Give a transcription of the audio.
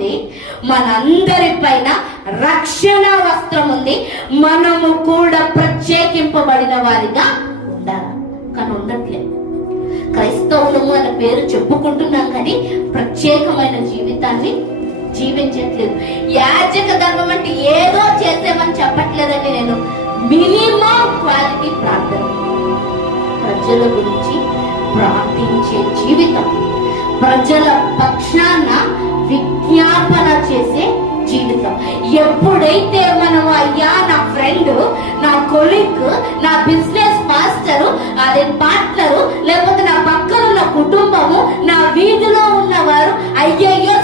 ఉంది, మనందరి పైన రక్షణ వస్త్రం ఉంది. మనము కూడా ప్రత్యేకింపబడిన వారిగా ఉండాలి. కానీ ఉండట్లేదు. క్రైస్తవులము అనే పేరు చెప్పుకుంటున్నాం కానీ ప్రత్యేకమైన జీవితాన్ని జీవించట్లేదు. యాజక ధర్మం అంటే ఏదో చేసేమని చెప్పట్లేదండి నేను. మినిమం క్వాలిటీ ప్రార్థన, ప్రజల గురించి ప్రార్థించే జీవితం, ప్రజల పక్షాన విజ్ఞాపన చేసే జీవితం. ఎప్పుడైతే మనం అయ్యా నా ఫ్రెండ్, నా కొలీగ్, నా బిజినెస్ మాస్టరు, అదే పార్ట్నరు, లేకపోతే నా పక్కన ఉన్న కుటుంబము, నా వీధిలో ఉన్నవారు అయ్యయ్యో